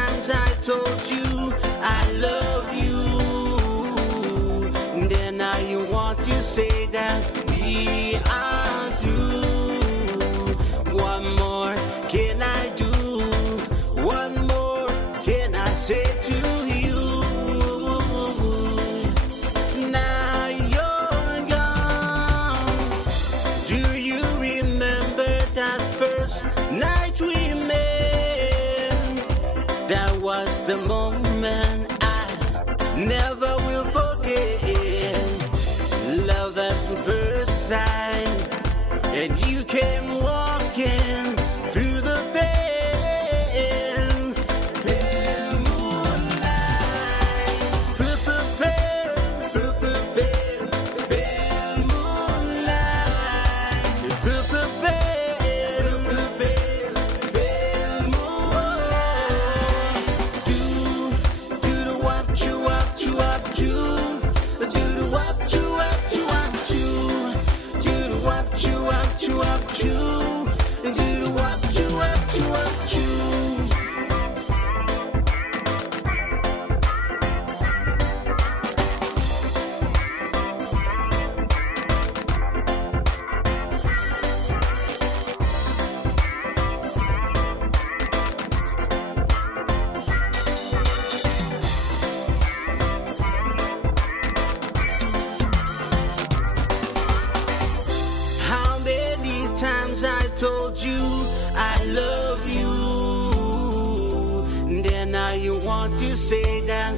times I told you I love you? Then now you want to say that we are through. What more can I do? What more can I say to you? Now you're gone. Do you remember that first night we met? That was the moment I never will forget. Love at first sight, and you came walking through the pale, pale moonlight. Pale, pale, pale, pale, pale moonlight. Pale, pale, pale, pale, pale moonlight. Do the what you up to up to. Do the what you up to up to. Do the what you up to up to. Do the what you up to up to. How many times I told you I love you? Then now you want to say that